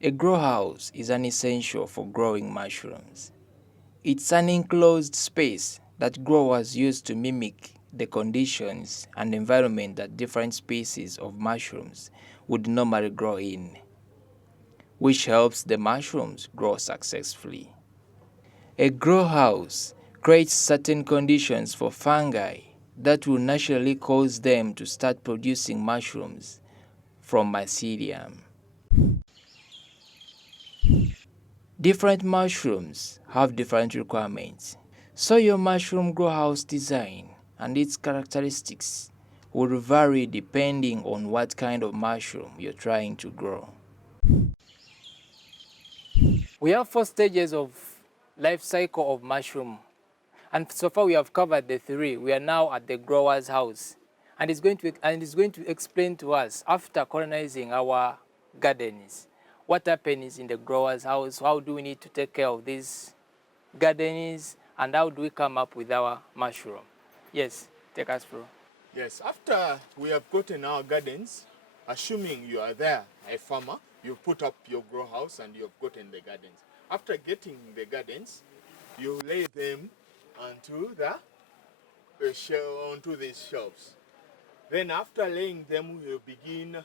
A grow house is an essential for growing mushrooms. It's an enclosed space that growers use to mimic the conditions and environment that different species of mushrooms would normally grow in, which helps the mushrooms grow successfully. A grow house creates certain conditions for fungi that will naturally cause them to start producing mushrooms from mycelium. Different mushrooms have different requirements, so your mushroom grow house design and its characteristics will vary depending on what kind of mushroom you're trying to grow. We have 4 stages of life cycle of mushroom, and so far we have covered the 3. We are now at the grower's house, and it's going to explain to us, after colonizing our gardens, what happens in the grower's house, how do we need to take care of these gardens, and how do we come up with our mushroom. Yes, take us through. Yes, after we have gotten our gardens, assuming you are there, a farmer, you put up your grow house and you have gotten the gardens. After getting the gardens, you lay them onto onto these shelves. Then after laying them, you begin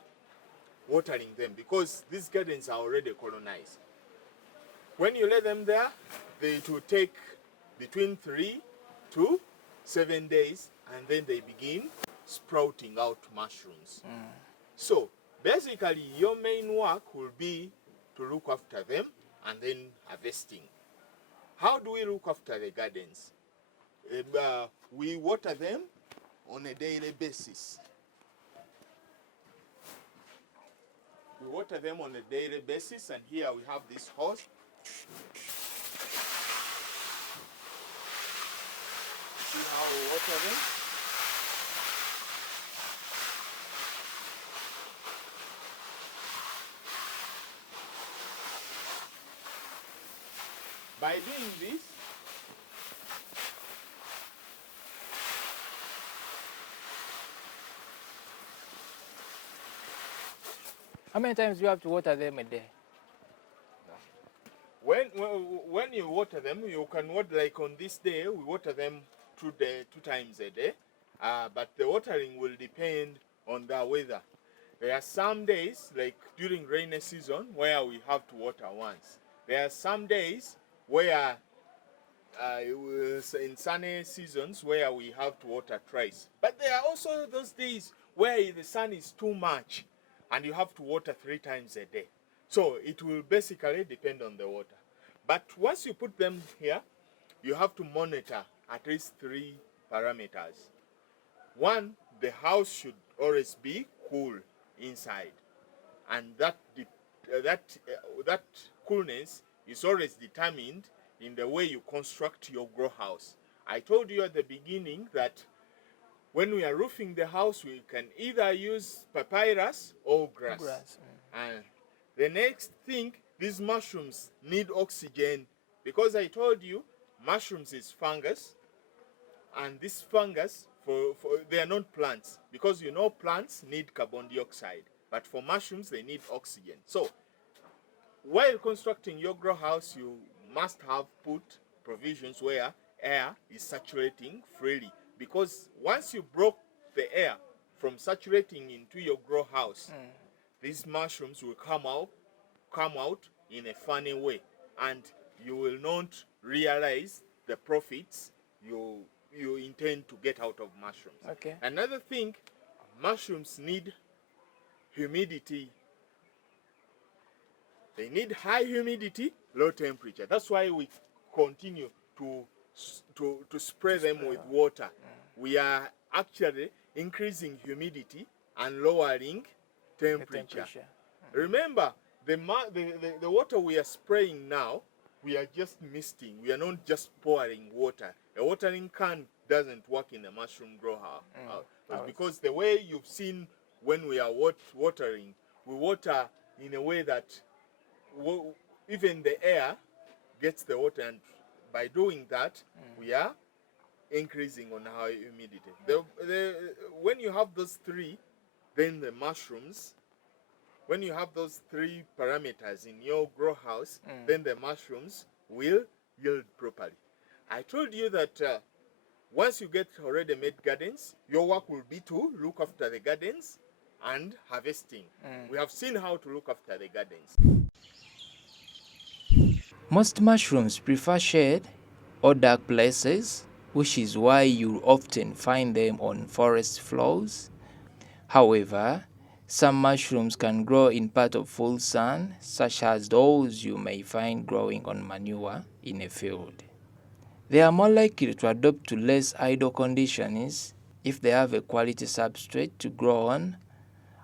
watering them because these gardens are already colonized. When you lay them there, it will take between 3 to 7 days, and then they begin sprouting out mushrooms. So basically your main work will be to look after them and then harvesting. How do we look after the gardens? We water them on a daily basis. We water them on a daily basis, and here we have this hose. See how we water them? By doing this, How many times do you have to water them a day? when you water them, you can water, like on this day, we water them 2 times a day. But the watering will depend on the weather. There are some days, like during rainy season, where we have to water once. There are some days where in sunny seasons where we have to water twice. But there are also those days where the sun is too much and you have to water 3 times a day. So it will basically depend on the water. But once you put them here, you have to monitor at least 3 parameters. One, the house should always be cool inside, and that coolness is always determined in the way you construct your grow house. I told you at the beginning that when we are roofing the house, we can either use papyrus or grass. And the next thing, these mushrooms need oxygen, because I told you mushrooms is fungus, and this fungus, they are not plants, because you know plants need carbon dioxide, but for mushrooms they need oxygen. So while constructing your grow house, you must have put provisions where air is saturating freely, because once you broke the air from saturating into your grow house, these mushrooms will come out in a funny way, and you will not realize the profits you intend to get out of mushrooms. Okay. Another thing, mushrooms need humidity. They need high humidity, low temperature. That's why we continue to spray them with water. We are actually increasing humidity and lowering temperature. Remember, the water we are spraying now, we are just misting. We are not just pouring water. A watering can doesn't work in a mushroom grow house. Because the way you've seen when we are watering, we water in a way that even the air gets the water, and by doing that, we are increasing on our humidity. When you have those 3, then the mushrooms When you have those three parameters in your grow house, then the mushrooms will yield properly. I told you that once you get already made gardens, your work will be to look after the gardens and harvesting. We have seen how to look after the gardens. Most mushrooms prefer shade or dark places, which is why you often find them on forest floors. However, some mushrooms can grow in part of full sun, such as those you may find growing on manure in a field. They are more likely to adapt to less idle conditions if they have a quality substrate to grow on,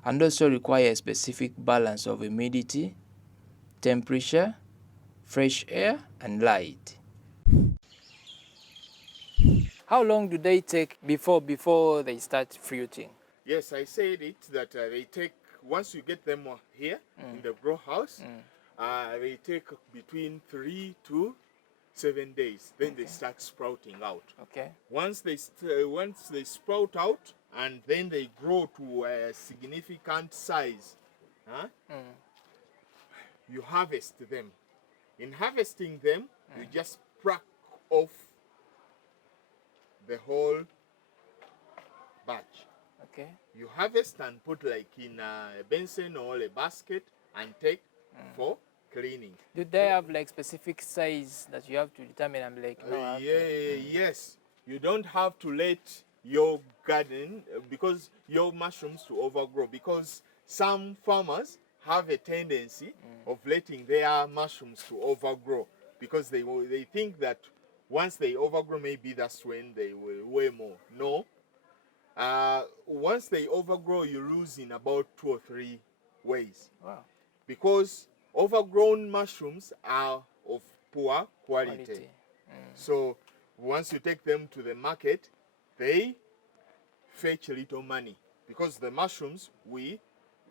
and also require a specific balance of humidity, temperature, fresh air, and light. How long do they take before they start fruiting? Yes, I said it that they take, once you get them here in the grow house, they take between 3 to 7 days. Then they start sprouting out. Okay. Once they sprout out and then they grow to a significant size, you harvest them. In harvesting them, you just pluck off the whole batch. Okay. You harvest and put like in a basin or a basket and take for cleaning. Do they have like specific size that you have to determine? I'm like, no, I have to. Yes. You don't have to let your garden because your mushrooms to overgrow, because some farmers have a tendency of letting their mushrooms to overgrow because they think that once they overgrow, maybe that's when they will weigh more. No. Once they overgrow, you lose in about 2 or 3 ways. Wow. Because overgrown mushrooms are of poor quality. So once you take them to the market, they fetch little money because the mushrooms we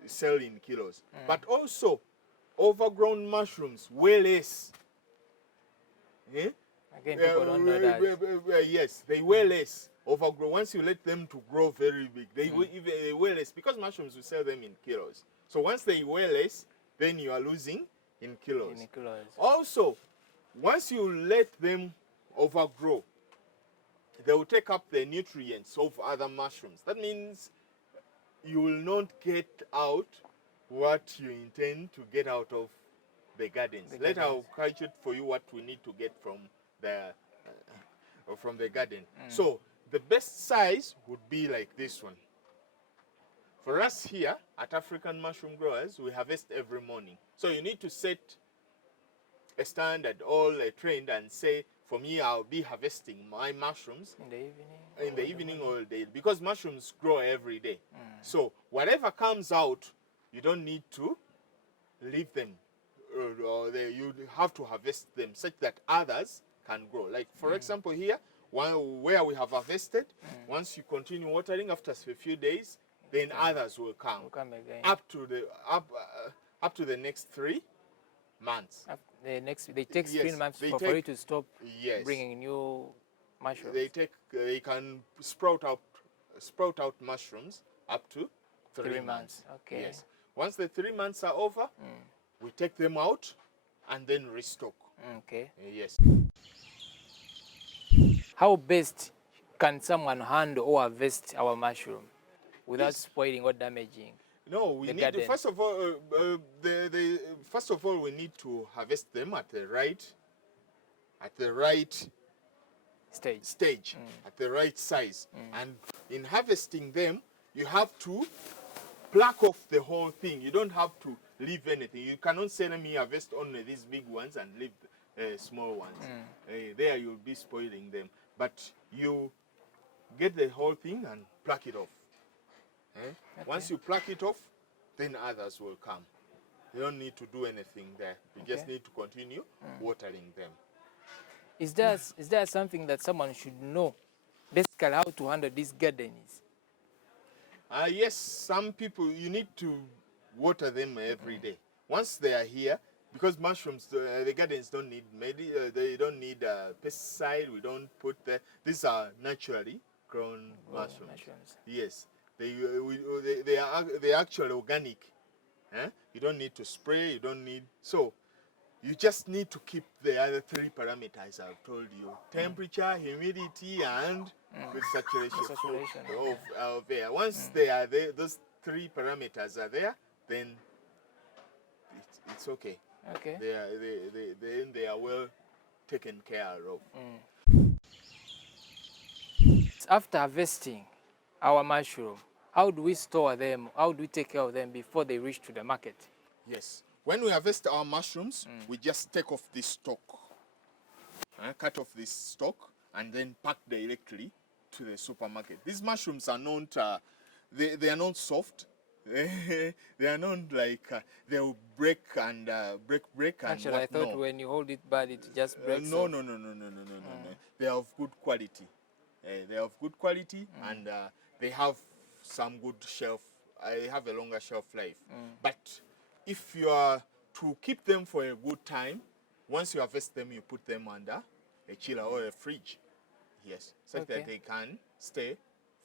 sell in kilos. But also, overgrown mushrooms weigh less. Again, people don't know that. Yes, they weigh less. Overgrown. Once you let them to grow very big, they weigh less because mushrooms we sell them in kilos. So once they weigh less, then you are losing in kilos. Also, once you let them overgrow, they will take up the nutrients of other mushrooms. That means you will not get out what you intend to get out of the gardens. Later I'll calculate for you what we need to get from the garden. So the best size would be like this one. For us here at African Mushroom Growers, we harvest every morning. So you need to set a standard or a trend and say, for me, I'll be harvesting my mushrooms in the evening or day, because mushrooms grow every day. So whatever comes out, you don't need to leave them. You have to harvest them such that others can grow. Like for example here, where we have harvested, once you continue watering after a few days, then others will come again. up to the next 3 months. They take 3 months for you to stop bringing new mushrooms. They can sprout out mushrooms up to 3 months. Okay. Yes. Once the 3 months are over, we take them out and then restock. Okay. Yes. How best can someone handle or harvest our mushroom without spoiling or damaging? No, we need to, first of all, we need to harvest them at the right stage, at the right size. And in harvesting them, you have to pluck off the whole thing. You don't have to leave anything. You cannot say, let me harvest only these big ones and leave small ones. There you'll be spoiling them. But you get the whole thing and pluck it off. Once you pluck it off, then others will come. You don't need to do anything there. You just need to continue watering them. Is there something that someone should know, basically how to handle these gardens? Yes, some people, you need to water them every day. Once they are here, because mushrooms, the gardens don't need they don't need pesticide. We don't put these are naturally grown mushrooms. Yes, they are actually organic. You don't need to spray, you don't need, so you just need to keep the other three parameters I've told you: temperature, humidity, and the saturation, of air. Once they are there, those three parameters are there, then it's okay. Okay. They are well taken care of. After harvesting our mushroom, how do we store them? How do we take care of them before they reach to the market? Yes. When we harvest our mushrooms, we just take off this stalk, cut off this stalk, and then pack directly to the supermarket. These mushrooms are not, they are not soft. They are not like they'll break and break and Actually, what. I thought No. when you hold it bad, it just breaks No, off. no. They are of good quality. They are of good quality, and they have some good shelf. They have a longer shelf life. But if you are to keep them for a good time, once you harvest them, you put them under a chiller or a fridge. Yes, such that they can stay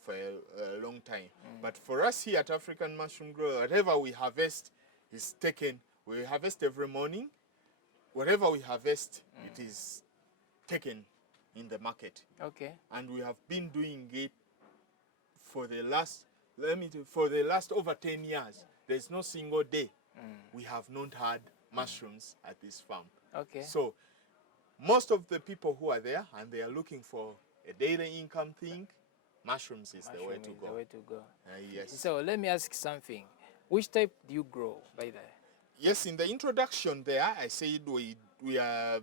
for a long time. But for us here at African Mushroom Grower, whatever we harvest is taken. We harvest every morning. Whatever we harvest, it is taken in the market. Okay. And we have been doing it for the last, for the last over 10 years. There's no single day we have not had mushrooms at this farm. Okay. So most of the people who are there and they are looking for a daily income thing, mushrooms is the way to go. The way to go. Yes. So let me ask something. Which type do you grow by the? Yes, in the introduction there, I said we are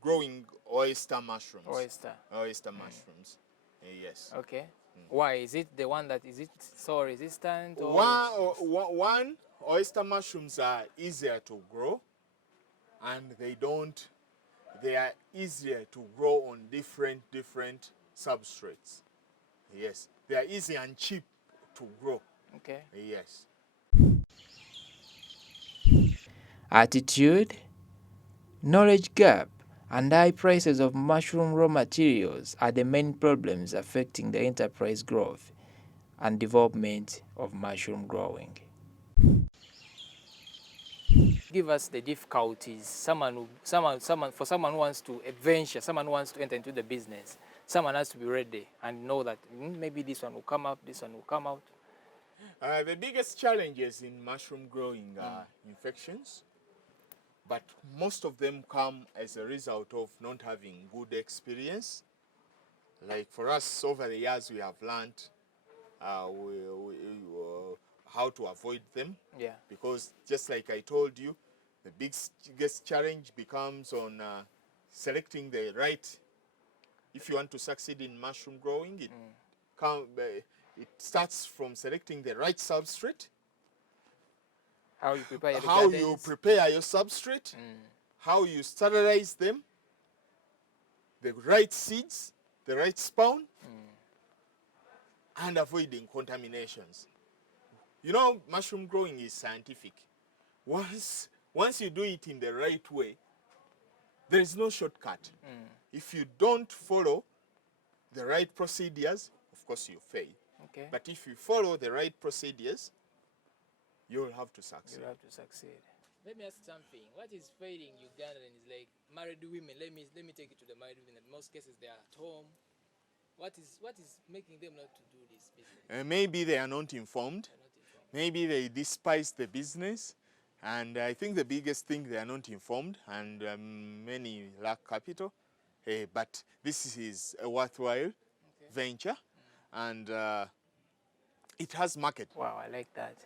growing oyster mushrooms. Oyster mushrooms. Yes. Okay. Why? Is it the one that, is it soil resistant? Or One, oyster mushrooms are easier to grow, and they are easier to grow on different substrates. Yes. They are easy and cheap to grow. Okay. Yes. Attitude, knowledge gap, and high prices of mushroom raw materials are the main problems affecting the enterprise growth and development of mushroom growing. Give us the difficulties. For someone who wants to adventure, someone who wants to enter into the business, someone has to be ready and know that maybe this one will come out, this one will come out. The biggest challenges in mushroom growing are infections, but most of them come as a result of not having good experience. Like for us, over the years, we have learned how to avoid them. Yeah. Because just like I told you, the biggest challenge becomes on selecting the right. If you want to succeed in mushroom growing, it starts from selecting the right substrate. How you prepare your how gardens. you prepare your substrate, how you sterilize them, the right seeds, the right spawn, and avoiding contaminations. You know, mushroom growing is scientific. Once you do it in the right way, there is no shortcut. If you don't follow the right procedures, of course you fail. Okay. But if you follow the right procedures, you'll have to succeed. You'll have to succeed. Let me ask something. What is failing Ugandans, like married women? Let me take it to the married women. In most cases, they are at home. What is making them not to do this business? Maybe they are not informed. Maybe they despise the business. And I think the biggest thing, they are not informed, and many lack capital. But this is a worthwhile venture, and it has market. Wow, I like that.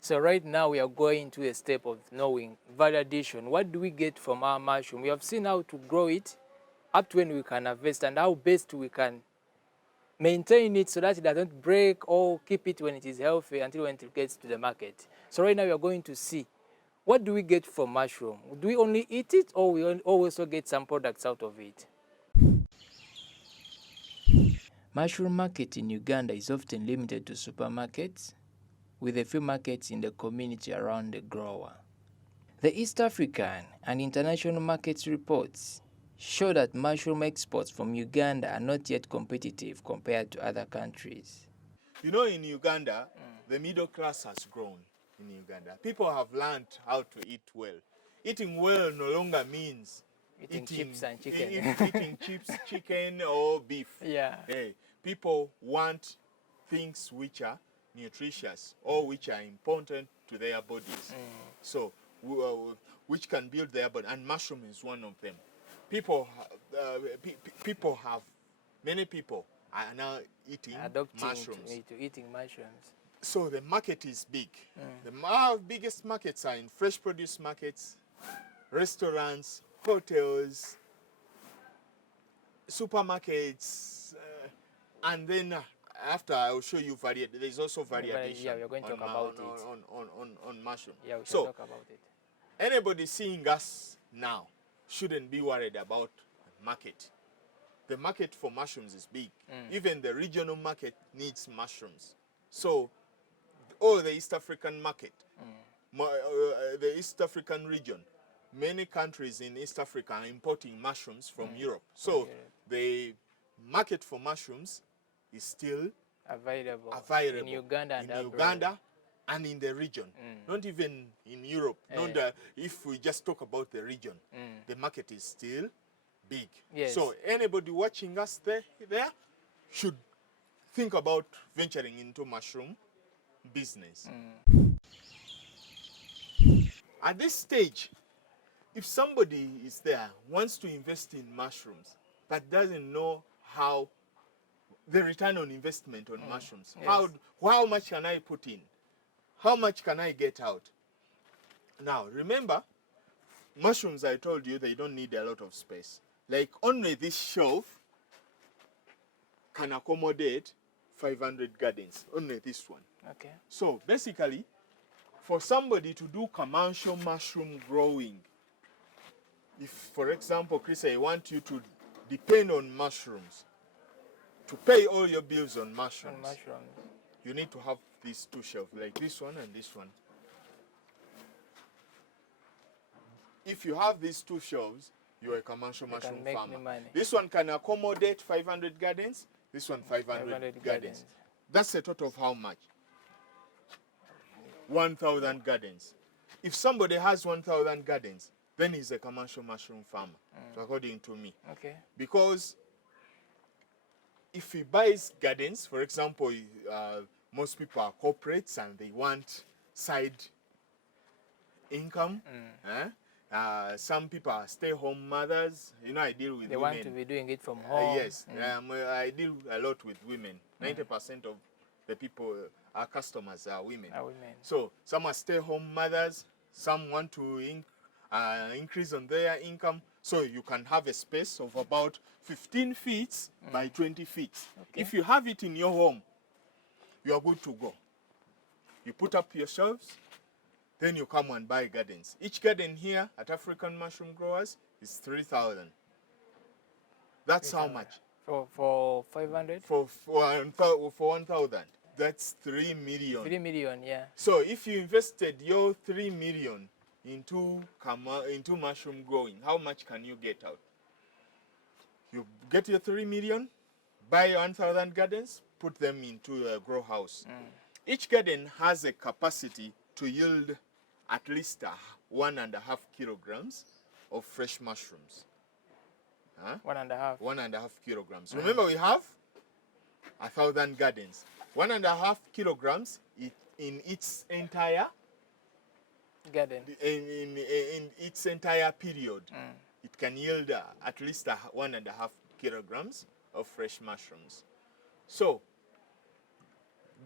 So right now we are going to a step of knowing value addition. What do we get from our mushroom? We have seen how to grow it, up to when we can harvest, and how best we can maintain it so that it doesn't break, or keep it when it is healthy until when it gets to the market. So right now we are going to see, what do we get from mushroom? Do we only eat it, or we also get some products out of it? Mushroom market in Uganda is often limited to supermarkets, with a few markets in the community around the grower. The East African and international markets reports show that mushroom exports from Uganda are not yet competitive compared to other countries. You know, in Uganda, the middle class has grown. in Uganda. People have learned how to eat well. Eating well no longer means Eating chips and chicken. eating chips, chicken, or beef. Yeah. Hey, people want things which are nutritious or which are important to their bodies. So, which can build their body, and mushroom is one of them. Many people are now eating Adopting mushrooms. to eating mushrooms. So the market is big. The biggest markets are in fresh produce markets, restaurants, hotels, supermarkets, and then after I will show you there's also variation. Yeah, we're going to talk about it. On mushroom. Yeah, we should So talk about it. anybody seeing us now shouldn't be worried about market. The market for mushrooms is big. Even the regional market needs mushrooms. So all the East African market, the East African region, many countries in East Africa are importing mushrooms from Europe. So the market for mushrooms is still Available in Uganda and in the region. Not even in Europe. If we just talk about the region, the market is still big. Yes. So anybody watching us there should think about venturing into mushroom business. At this stage, if somebody is there, wants to invest in mushrooms, but doesn't know how the return on investment on mushrooms, Yes. how much can I put in? How much can I get out? Now, remember, mushrooms, I told you, they don't need a lot of space. Like only this shelf can accommodate 500 gardens, only this one. Okay. So basically, for somebody to do commercial mushroom growing, if, for example, Chris, I want you to depend on mushrooms, to pay all your bills on mushrooms, you need to have these two shelves, like this one and this one. If you have these two shelves, you're a commercial mushroom farmer. This one can accommodate 500 gardens, this one 500 gardens. That's a total of how much? 1,000 gardens. If somebody has 1,000 gardens, then he's a commercial mushroom farmer, according to me. Okay. Because if he buys gardens, for example, most people are corporates and they want side income. Some people are stay-home mothers. You know, I deal with women. They want to be doing it from home. Yes, I deal a lot with women. 90% of the people, our customers are women. So some are stay-home mothers. Some want to increase on their income. So you can have a space of about 15 feet by 20 feet. Okay. If you have it in your home, you are good to go. You put up your shelves, then you come and buy gardens. Each garden here at African Mushroom Growers is 3,000. That's how much? For 500? For 1,000. That's 3 million. 3 million, yeah. So if you invested your 3 million into mushroom growing, how much can you get out? You get your 3 million, buy 1,000 gardens, put them into a grow house. Each garden has a capacity to yield at least 1.5 kilograms of fresh mushrooms. 1.5? 1.5 kilograms. Remember, we have 1,000 gardens. 1.5 kilograms in its entire garden. In its entire period, it can yield at least 1.5 kilograms of fresh mushrooms. So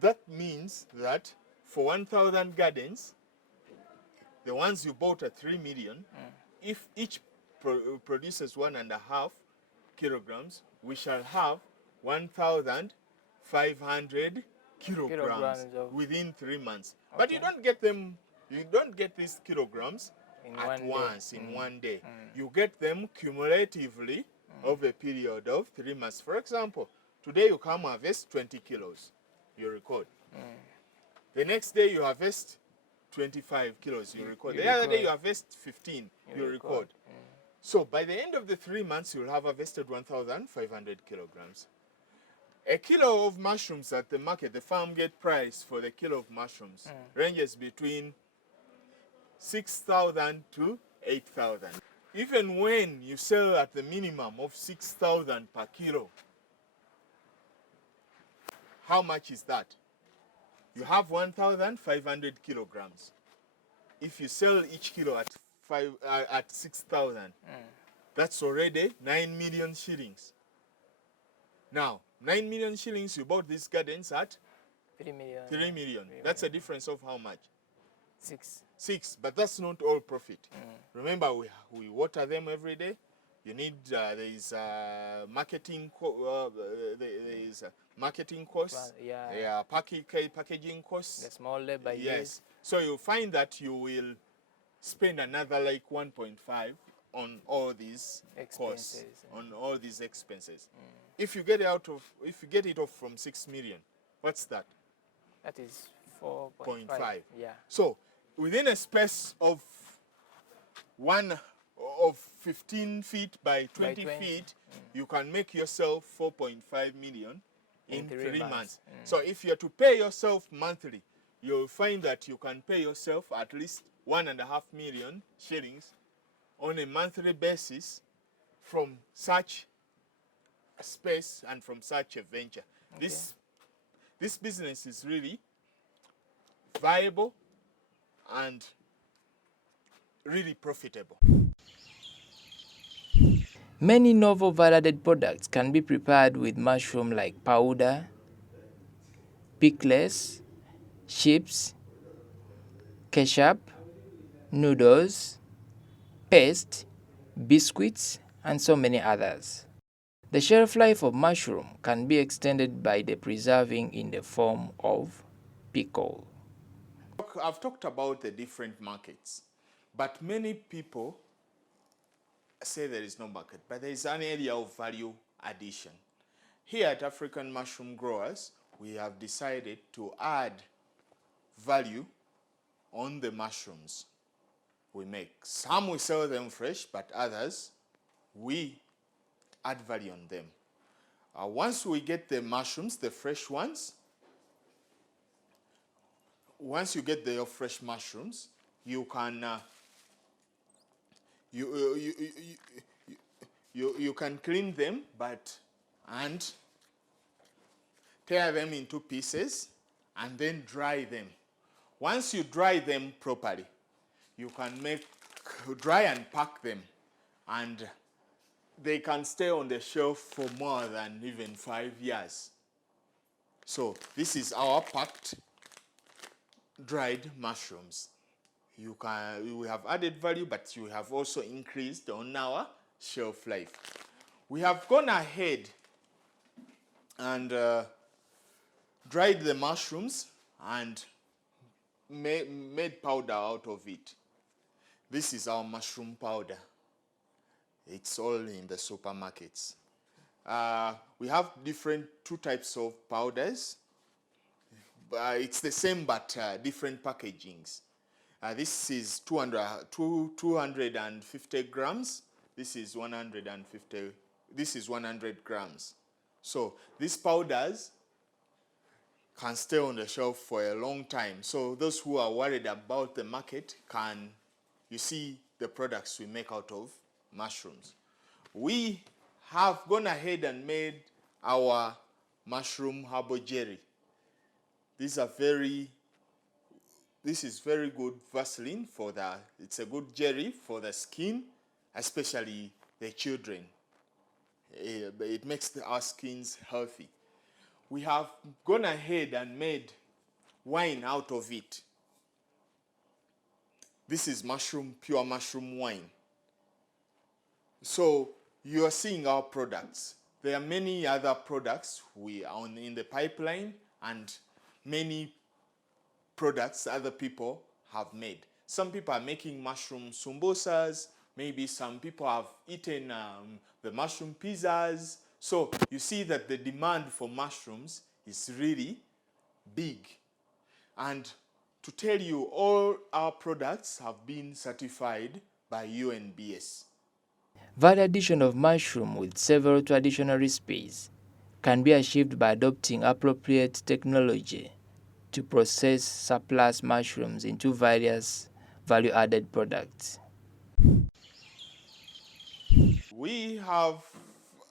that means that for 1,000 gardens, the ones you bought at 3 million, if each produces 1.5 kilograms, we shall have 1,500 kilograms within 3 months. Okay. But you don't get them. You don't get these kilograms at once in one day. You get them cumulatively over a period of 3 months. For example, today you come harvest 20 kilos. You record. The next day you harvest 25 kilos. You record. The other day you harvest 15. You record. So by the end of the 3 months, you'll have harvested 1,500 kilograms. A kilo of mushrooms at the market, the farm gate price for the kilo of mushrooms ranges between 6,000 to 8,000. Even when you sell at the minimum of 6,000 per kilo, how much is that? You have 1,500 kilograms. If you sell each kilo at 6,000, that's already 9 million shillings. Now, 9 million shillings, you bought these gardens at 3 million. 3 million. That's a difference of how much? 6. 6, but that's not all profit. Remember, we water them every day. You need, there is marketing, there is marketing costs, Yeah. packaging costs. The small labor. Yes. So you'll find that you will spend another like 1.5 on all these costs, Expenses. on all these expenses. If you get it off from 6 million, what's that? That is 4.5. 0.5. Yeah. So within a space of 15 feet by 20 feet, you can make yourself 4.5 million in 3 months. So if you're to pay yourself monthly, you'll find that you can pay yourself at least 1.5 million shillings on a monthly basis from such a space and from such a venture. Okay. This business is really viable and really profitable. Many novel value-added products can be prepared with mushroom like powder, pickles, chips, ketchup, noodles, paste, biscuits, and so many others. The shelf life of mushroom can be extended by the preserving in the form of pickle. I've talked about the different markets, but many people say there is no market, but there is an area of value addition. Here at African Mushroom Growers, we have decided to add value on the mushrooms we make. Some we sell them fresh, but others we add value on them. Once we get the mushrooms, the fresh ones, once you get the fresh mushrooms, you can you can clean them, and tear them into pieces and then dry them. Once you dry them properly, you can dry and pack them, and they can stay on the shelf for more than even 5 years. So this is our packed dried mushrooms. We have added value, but you have also increased on our shelf life. We have gone ahead and dried the mushrooms and made powder out of it. This is our mushroom powder. It's all in the supermarkets. We have two types of powders. It's the same, but different packagings. This is 250 grams. This is 150. This is 100 grams. So these powders can stay on the shelf for a long time. So those who are worried about the market you see the products we make out of mushrooms. We have gone ahead and made our mushroom herbal jelly. This is very good Vaseline it's a good jelly for the skin, especially the children. It makes our skins healthy. We have gone ahead and made wine out of it. This is pure mushroom wine. So you are seeing our products. There are many other products we are in the pipeline, and many products other people have made. Some people are making mushroom sumbosas. Maybe some people have eaten the mushroom pizzas. So you see that the demand for mushrooms is really big. And to tell you, all our products have been certified by UNBS. Value addition of mushroom with several traditional recipes can be achieved by adopting appropriate technology to process surplus mushrooms into various value-added products. We have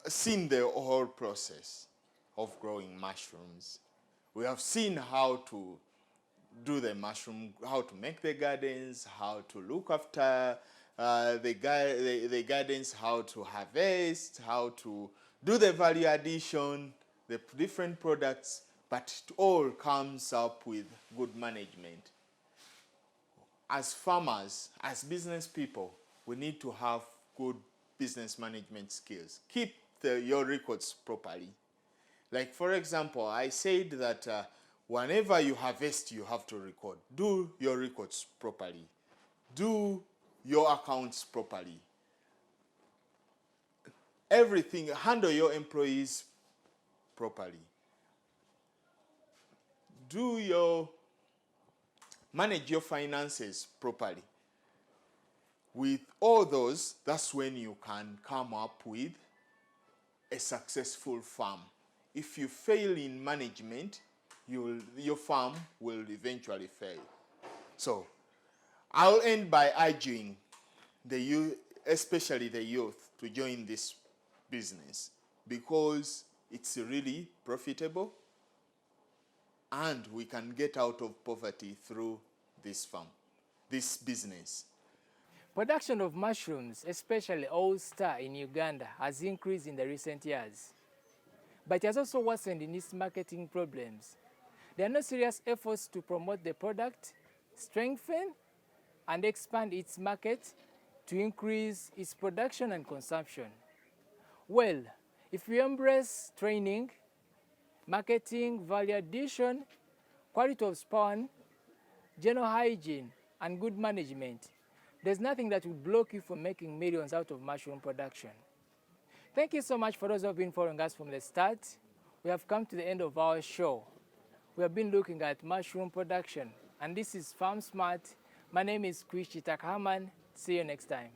seen the whole process of growing mushrooms. We have seen how to do the mushroom, how to make the gardens, how to look after the gardens, how to harvest, how to do the value addition, the different products, but it all comes up with good management. As farmers, as business people, we need to have good business management skills. Keep your records properly. Like, for example, I said that whenever you harvest, you have to record. Do your records properly. Do your accounts properly. Everything, handle your employees properly. Manage your finances properly. With all those, that's when you can come up with a successful farm. If you fail in management, your farm will eventually fail. So I'll end by urging the youth, especially the youth, to join this business because it's really profitable and we can get out of poverty through this business. Production of mushrooms, especially OYSTER in Uganda, has increased in the recent years. But it has also worsened in its marketing problems. There are no serious efforts to promote the product, strengthen and expand its market to increase its production and consumption. Well, if we embrace training, marketing, value addition, quality of spawn, general hygiene, and good management, there's nothing that will block you from making millions out of mushroom production. Thank you so much for those who have been following us from the start. We have come to the end of our show. We have been looking at mushroom production, and this is Farm Smart. My name is Chris Chitakahaman. See you next time.